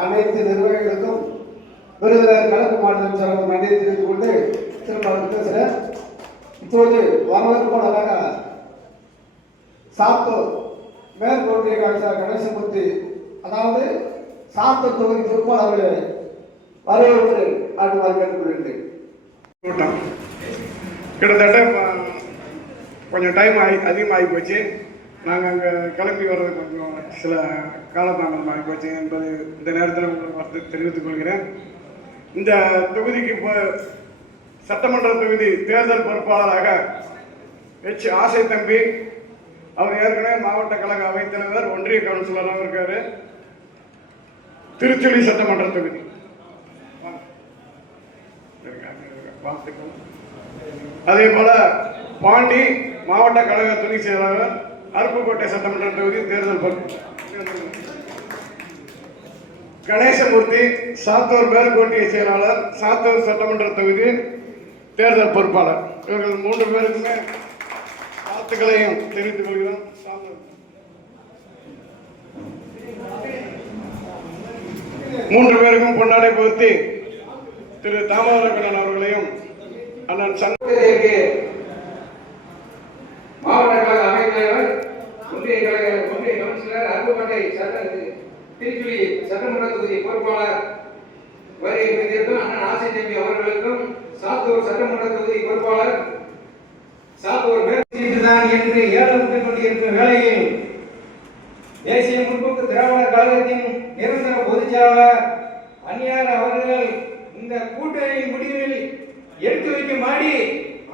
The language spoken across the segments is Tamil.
அனைத்து நிர்வாகிகளுக்கும் விருதுநகர் கிழக்கு மாநிலம் சார்பாக நன்றி தெரிவித்துக் கொண்டு திரும்ப பேசுகிறேன் இப்போது போனதாக சாத்தூர் மேற்கொண்டிய கலைஞர் கணேசமூர்த்தி அதாவது சாத்தூர் தொகுதி பொறுப்பாளர்களை வரவேற்பு நான் கேட்டுக்கொள்கின்றேன். கூட்டம். கிட்டத்தட்ட கொஞ்சம் டைம் ஆகி அதிகமாகி போச்சு. நாங்கள் அங்கே கிளம்பி வர்றது கொஞ்சம் சில காலதாமதம் ஆகி போச்சு என்பது இந்த நேரத்தில் உங்களுக்கு வருத்த தெரிவித்துக் கொள்கிறேன். இந்த தொகுதிக்கு இப்போ சட்டமன்ற தொகுதி தேர்தல் பொறுப்பாளராக ஹெச் ஆசை தம்பி அவர் ஏற்கனவே மாவட்ட கழக அவைத்தலைவர் ஒன்றிய கவுன்சிலராகவும் இருக்கார். திருச்சுழி சட்டமன்ற தொகுதி. அதே போல பாண்டி மாவட்ட கழக துணை செயலாளர் அருப்புக்கோட்டை சட்டமன்ற தொகுதி தேர்தல் பொறுப்பு கணேசமூர்த்தி சாத்தூர் மேற்கோட்டிய செயலாளர் சாத்தூர் சட்டமன்ற தொகுதி தேர்தல் பொறுப்பாளர். இவர்கள் மூன்று பேருக்குமே வாழ்த்துக்களையும் தெரிவித்துக் கொள்கிறோம். மூன்று பேருக்கும் கொண்டாடை பொருத்தி திரு தாமோதரக்கண்ணன் அவர்களையும் அண்ணன் சன் கூட்டத்திற்கு மாவட்ட கழக அமைச்சர் ஒன்றிய கழக ஒன்றிய கவுன்சிலர் அருப்புக்கோட்டை சட்ட திருச்சுழி சட்டமன்ற தொகுதி பொறுப்பாளர் வருகை புரிந்திருக்கும் அண்ணன் ஆசை தம்பி அவர்களுக்கும் சாத்தூர் சட்டமன்ற தொகுதி பொறுப்பாளர் சாத்தூர் மேற்கொண்டுதான் என்று ஏலம் கொண்டிருக்கும் வேளையில் தேசிய முற்போக்கு திராவிடர் கழகத்தின் நிரந்தர பொதுச்செயலாளர் அந்நியார் அவர்கள் இந்த கூட்டணியின் முடிவில் எடுத்து வைக்குமாடி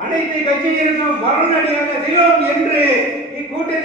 அனைத்து கட்சியினருக்கும் மரணடியாக செய்வோம் என்று இக்கூட்டத்தில்